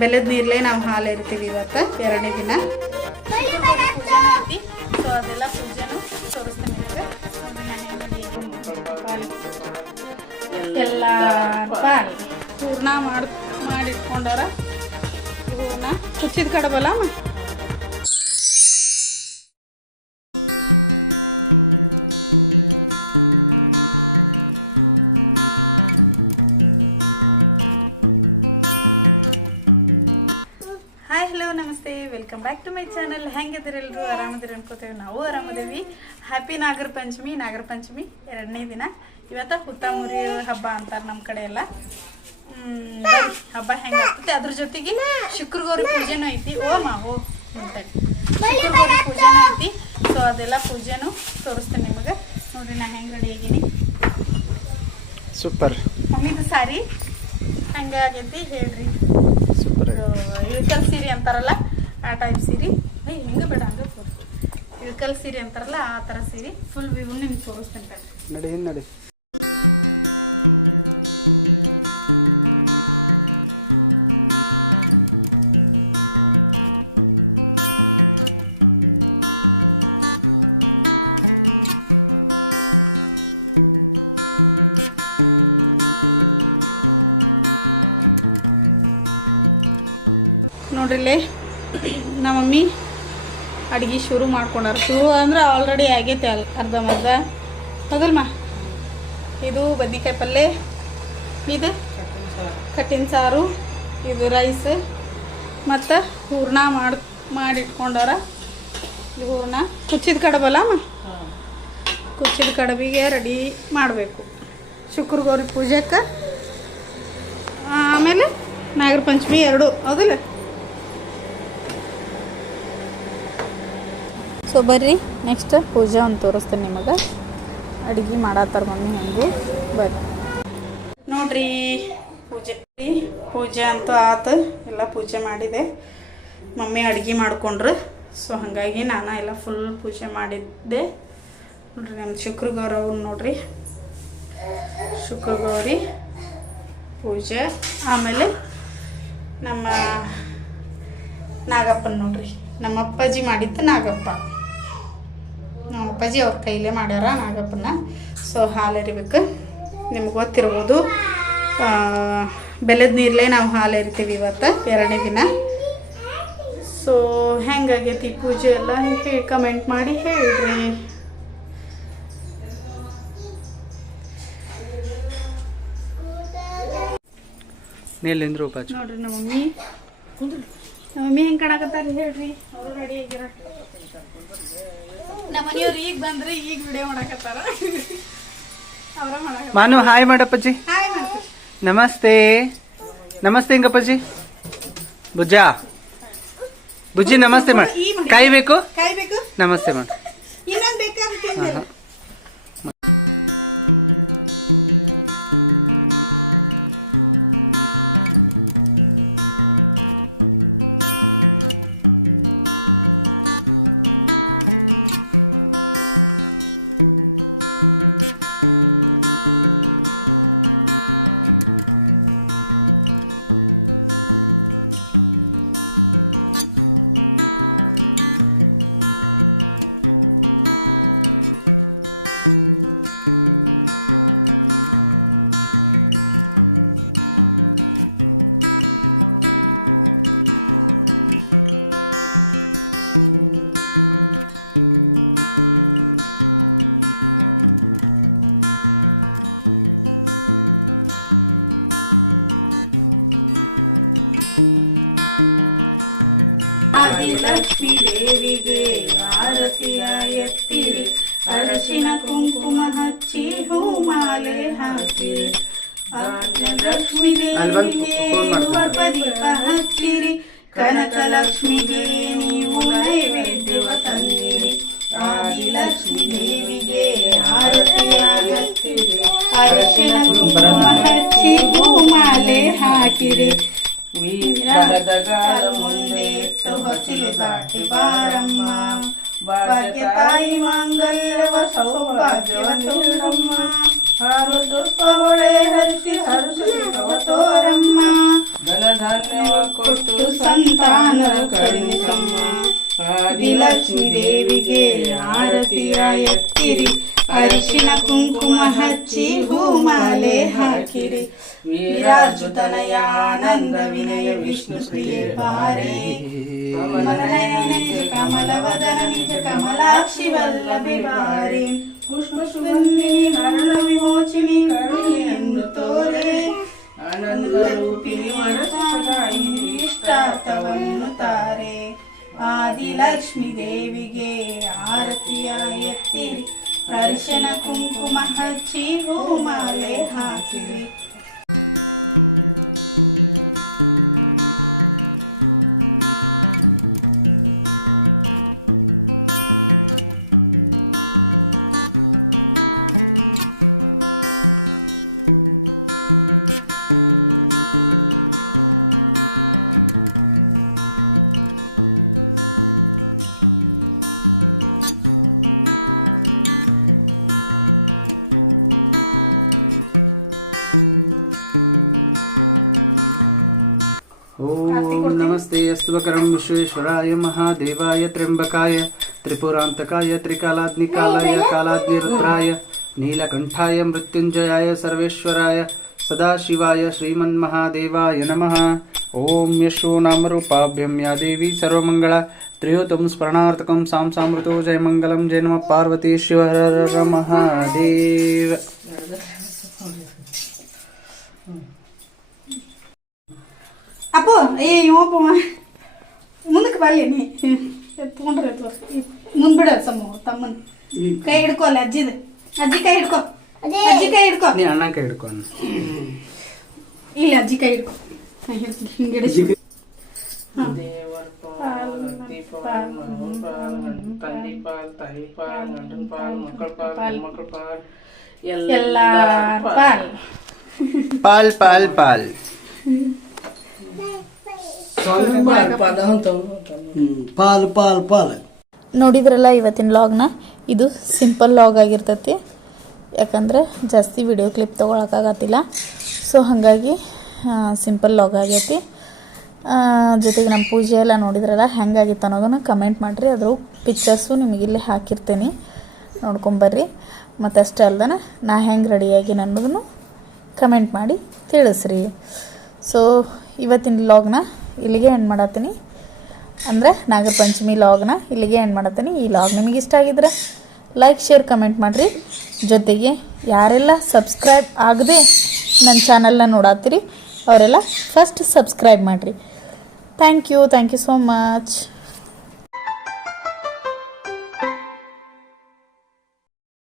ಬೆಲ್ಲದ ನೀರಲ್ಲೇ ನಾವು ಹಾಲು ಇರ್ತೀವಿ ಇವತ್ತು ಎರಡನೇ ದಿನ. ಸೊ ಅದೆಲ್ಲ ಪೂಜೆನೂ ತೋರಿಸ್ತೀನಿ ಎಲ್ಲ ಹೂರ್ಣ ಮಾಡಿಟ್ಕೊಂಡವ್ರ. ಹೂರ್ಣ ಕುಚ್ಚಿದ ಕಡಬಲ್ಲ ಬ್ಯಾಕ್ ಟು ಮೈ ಚಾನಲ್. ಹೆಂಗಿದ್ದೀರಿ ಎಲ್ಲರೂ? ಆರಾಮದಿರಿ ಅನ್ಕೋತೇವೆ. ನಾವು ಆರಾಮದೇವಿ. ಹ್ಯಾಪಿ ನಾಗರ ಪಂಚಮಿ ಎರಡನೇ ದಿನ. ಇವತ್ತ ಹುತ್ತಮುರಿ ಹಬ್ಬ ಅಂತಾರೆ ನಮ್ಮ ಕಡೆ ಎಲ್ಲ. ಹಬ್ಬ ಹೆಂಗಾಗ್ತೈತಿ, ಅದ್ರ ಜೊತೆಗೆ ಶುಕ್ರಗೌರಿ ಪೂಜೆನೂ ಐತಿ. ಶುಕ್ರಗೌರಿ ಪೂಜೆನೂ ಐತಿ. ಸೊ ಅದೆಲ್ಲ ಪೂಜೆನೂ ತೋರಿಸ್ತೇನೆ ನಿಮಗೆ. ನೋಡ್ರಿ ನಾ ಹೆಂಗೆ ರೆಡಿ ಆಗೀನಿ. ಸೂಪರ್. ಮಮ್ಮಿದು ಸಾರಿ ಹೆಂಗಾಗೈತಿ ಹೇಳ್ರಿ. ಸೂಪರ್. ಇಳ್ಕಲ್ ಸೀರೆ ಅಂತಾರಲ್ಲ ಆ ಟೈಪ್ ಸೀರೆ. ಹೆಂಗೆ ಬೇಡ ಹಂಗೆ ಇಳ್ಕಲ್ ಸೀರೆ ಅಂತಾರಲ್ಲ ಆ ಥರ ಸೀರೆ ಫುಲ್ ವ್ಯೂ ನಿಮ್ಗೆ ತೋರಿಸ್ತೇನೆ. ನಡಿ ನೋಡ್ರಿಲ್ಲೇ ನಮ್ಮ ಮಮ್ಮಿ ಅಡುಗೆ ಶುರು ಮಾಡ್ಕೊಂಡಾರ. ಶುರು ಅಂದ್ರೆ ಆಲ್ರೆಡಿ ಆಗೈತೆ ಅರ್ಧಂಬರ್ಧ. ಹೌದಲ್ಮ? ಇದು ಬದ್ನಿಕಾಯಿ ಪಲ್ಯ, ಇದು ಕಟ್ಟಿನ ಸಾರು, ಇದು ರೈಸ್ ಮತ್ತು ಹೂರ್ಣ ಮಾಡಿಟ್ಕೊಂಡಾರ. ಈ ಹೂರ್ಣ ಕುಚ್ಚಿದ ಕಡಬಲ್ಲಮ್ಮ, ಕುಚ್ಚಿದ ಕಡಬಿಗೆ ರೆಡಿ ಮಾಡಬೇಕು ಶುಕ್ರಗೌರಿ ಪೂಜೆಗೆ. ಆಮೇಲೆ ನಾಗರ ಪಂಚಮಿ ಎರಡು. ಹೌದಿಲ್ಲ? ಸೊ ಬರ್ರಿ ನೆಕ್ಸ್ಟ್ ಪೂಜೆ ಒಂದು ತೋರಿಸ್ತೇನೆ ನಿಮಗೆ. ಅಡುಗೆ ಮಾಡತ್ತಾರ ಮಮ್ಮಿ ಹೆಂಗು. ಬರ್ರಿ ನೋಡ್ರಿ ಪೂಜೆ ಅಂತೂ ಆತು. ಎಲ್ಲ ಪೂಜೆ ಮಾಡಿದೆ. ಮಮ್ಮಿ ಅಡುಗೆ ಮಾಡ್ಕೊಂಡ್ರು. ಸೊ ಹಾಗಾಗಿ ನಾನು ಎಲ್ಲ ಫುಲ್ ಪೂಜೆ ಮಾಡಿದ್ದೆ. ನೋಡ್ರಿ ನಮ್ಮ ಶುಕ್ರಗೌರಿ ಅವ್ರು ನೋಡ್ರಿ, ಶುಕ್ರಗೌರಿ ಪೂಜೆ. ಆಮೇಲೆ ನಮ್ಮ ನಾಗಪ್ಪನ ನೋಡ್ರಿ, ನಮ್ಮ ಅಪ್ಪಾಜಿ ಮಾಡಿದ್ದು ನಾಗಪ್ಪ. ನಮ್ಮ ಅಪ್ಪಾಜಿ ಅವ್ರ ಕೈಲೇ ಮಾಡ್ಯಾರ ನಾಗಪ್ಪನ. ಸೊ ಹಾಲು ಎರಿಬೇಕು. ನಿಮ್ಗೆ ಗೊತ್ತಿರ್ಬೋದು, ಬೆಲ್ಲದ ನೀರಲ್ಲೇ ನಾವು ಹಾಲು ಎರಿತೀವಿ ಇವತ್ತು ಎರಡನೇ ದಿನ. ಸೊ ಹೆಂಗಾಗೈತಿ ಪೂಜೆ ಎಲ್ಲ ಕಮೆಂಟ್ ಮಾಡಿ ಹೇಳ್ರಿ. ನೋಡ್ರಿ ನಮ್ಮ ಮಮ್ಮಿ ಹೆಂಗೆ ಕಾಣಕತ್ತಾರ ಹೇಳ್ರಿ. ಅವರು ರೆಡಿ ಆಗ್ಯಾರ. ನಮ್ಮ ಮನೆಯವ್ರು ಈಗ ಬಂದ್ರೆ ಈಗ ವಿಡಿಯೋ ಮಾಡಕತ್ತಾರ. ಅವರ ಮಾಡಕ ಮಾನು ಹಾಯ್ ಮಾಡಪ್ಪಜ್ಜಿ. ಹಾಯ್ ಮಾಡ್ತೀವಿ. ನಮಸ್ತೆ ಹಿಂಗಪ್ಪಜ್ಜಿ. ಬುಜ್ಜಿ ನಮಸ್ತೆ ಮಾಡ. ಕಾಯ್ಬೇಕು ನಮಸ್ತೆ ಮಾಡ. ಇನ್ನೊಂದು ಬೇಕಾದ್ರೆ ಲಕ್ಷ್ಮೀ ದೇವಿಗೆ ಆರತಿಯ ಎತ್ತಿರಿ, ಅರಶಿನ ಕುಂಕುಮ ಹಚ್ಚಿ ಹೂಮಾಲೆ ಹಾಕಿರಿ. ಲಕ್ಷ್ಮೀ ದೇವಿಗೆ ದೀಪ ಹಚ್ಚಿರಿ, ಕನಕ ಲಕ್ಷ್ಮಿಗೆ ನೀವು ನೈವೇದ್ಯವ ತನ್ನಿರಿ. ಆದಿಲಕ್ಷ್ಮೀ ದೇವಿಗೆ ಆರತಿಯ ಹಚ್ಚಿರಿ, ಅರಶಿನ ಕುಂಕುಮ ಹಚ್ಚಿ ಹೂಮಾಲೆ ಹಾಕಿರಿ. ವೀರಗಾಲ ಮುಂದೆ ಇಟ್ಟು ಹೊಸಿಲು ದಾಟಿ ಬಾರಮ್ಮ, ಭಾಗ್ಯ ತಾಯಿ ಮಾಂಗಲ್ಯವ ಸೌಭಾಗ್ಯವ ತೋರಮ್ಮ. ಹಾಲು ತುಪ್ಪ ಹೊಳೆ ಹರಿಸಿ ಹರುಸುವ ತೋರಮ್ಮ ಧನ ಧಾನ್ಯವ ಕೊಟ್ಟು ಸಂತಾನವ ಕರುಣಿಸಮ್ಮ ಆದಿಲಕ್ಷ್ಮೀ ದೇವಿಗೆ ಆರತಿಯ ಎತ್ತಿರಿ ಅರಿಶಿನ ಕುಂಕುಮ ಹಚ್ಚಿ ಹೂಮಾಲೆ ಹಾಕಿರಿ ವೀರಾರ್ಜುತನಯ ಆನಂದ ವಿನಯ ವಿಷ್ಣು ಪ್ರಿಯೆ ಬಾರೆ ಕಮಲನಯನ ನಿಜ ಕಮಲವದನ ನಿಜ ಕಮಲಾಕ್ಷಿ ವಲ್ಲಭೆ ಬಾರೆ ಪುಷ್ಪ ಸುಗಂಧಿನಿ ಮರಣ ವಿಮೋಚಿನಿ ಕರುಣೆಯನ್ನು ತೋರೆ ಆನಂದ ರೂಪಿಣಿ ವರದಾಯಿನಿ ಇಷ್ಟಾರ್ಥವನ್ನು ತಾರೆ ಆದಿಲಕ್ಷ್ಮೀ ದೇವಿಗೆ ಆರತಿಯ ಎತ್ತಿರಿ ಅರಿಶಿನ ಕುಂಕುಮ ಹಚ್ಚಿ ಹೂಮಾಲೆ ಹಾಕಿರಿ. नमस्ते अस्तुवकरं विश्वेश्वराय महादेवाय त्र्यंबकाय त्रिपुरांतकाय त्रिकालाग्निकालाय कालाग्निरुद्राय नीलकंठाय मृत्युंजयाय सर्वेश्वराय सदाशिवाय श्रीमन्महादेवाय नमः। ओम यशो नामरूपाभ्यं या देवी सर्वमंगला त्रियोतम स्मरणार्थकं सां सामृतो जयमंगलं जय नमः पार्वती शिव हर हर महादेव। ಅಪ್ಪು ಒಬ್ಬ ಮುಂದಕ್ಕೆ ಬರ್ಲಿ ನೀ ಎತ್ಕೊಂಡ್ರೆ ಮುಂದ್ ಬಿಡ ತಮ್ಮನ್ ಕೈ ಹಿಡ್ಕೊ ಅಲ್ಲ ಅಜ್ಜಿ ಕೈ ಹಿಡ್ಕೊ ನೀ ಅಣ್ಣ ಕೈ ಹಿಡ್ಕೊ ಇಲ್ಲ ಅಜ್ಜಿ ಕೈ ಹಿಡ್ಕೊ ಹಿಂಗಿಡಿಸಿ ದೇವರ ಪಾಲ್ ಅತ್ತಿ ಪಾಲ್ ಮಗನ ಪಾಲ್ ನನ್ನ ತಂದೆ ಪಾಲ್ ತಾಯಿ ಪಾಲ್ ಗಂಡನ ಪಾಲ್ ಮಕ್ಕಳ ಪಾಲ್ ಮಕ್ಕಳ ಪಾಲ್ ಎಲ್ಲ ಪಾಲ್ ಪಾಲ್ ಪಾಲ್ ಪಾಲ್ ಪಾಲ್ ಪಾಲ್ ಪಾಲ್ ನೋಡಿದ್ರಲ್ಲ ಇವತ್ತಿನ ಲಾಗ್ನ. ಇದು ಸಿಂಪಲ್ ಲಾಗ್ ಆಗಿರ್ತೈತಿ, ಯಾಕಂದರೆ ಜಾಸ್ತಿ ವಿಡಿಯೋ ಕ್ಲಿಪ್ ತೊಗೊಳಕ್ಕಾಗತ್ತಿಲ್ಲ. ಸೊ ಹಾಗಾಗಿ ಸಿಂಪಲ್ ಲಾಗ್ ಆಗೈತಿ. ಜೊತೆಗೆ ನಮ್ಮ ಪೂಜೆ ಎಲ್ಲ ನೋಡಿದ್ರಲ್ಲ ಹೆಂಗಾಗಿತ್ತು ಅನ್ನೋದನ್ನು ಕಮೆಂಟ್ ಮಾಡಿರಿ. ಅದ್ರ ಪಿಕ್ಚರ್ಸು ನಿಮಗಿಲ್ಲೇ ಹಾಕಿರ್ತೀನಿ, ನೋಡ್ಕೊಂಬರ್ರಿ. ಮತ್ತು ಅಷ್ಟೇ ಅಲ್ದನ ನಾ ಹೆಂಗೆ ರೆಡಿಯಾಗಿ ಅನ್ನೋದನ್ನು ಕಮೆಂಟ್ ಮಾಡಿ ತಿಳಿಸ್ರಿ. ಸೊ ಇವತ್ತಿನ ಲಾಗ್ನ ಇಲ್ಲಿಗೆ ಎಂಡ್ ಮಾಡತ್ತೀನಿ, ಅಂದರೆ ನಾಗರ ಪಂಚಮಿ ಲಾಗ್ನ ಇಲ್ಲಿಗೆ ಎಂಡ್ ಮಾಡತ್ತೀನಿ. ಈ ಲಾಗ್ ನಿಮಗೆ ಇಷ್ಟ ಆಗಿದ್ರೆ ಲೈಕ್ ಶೇರ್ ಕಮೆಂಟ್ ಮಾಡಿರಿ. ಜೊತೆಗೆ ಯಾರೆಲ್ಲ ಸಬ್ಸ್ಕ್ರೈಬ್ ಆಗದೆ ನನ್ನ ಚಾನಲ್ನ ನೋಡತ್ತೀರಿ ಅವರೆಲ್ಲ ಫಸ್ಟ್ ಸಬ್ಸ್ಕ್ರೈಬ್ ಮಾಡಿರಿ. Thank you so much.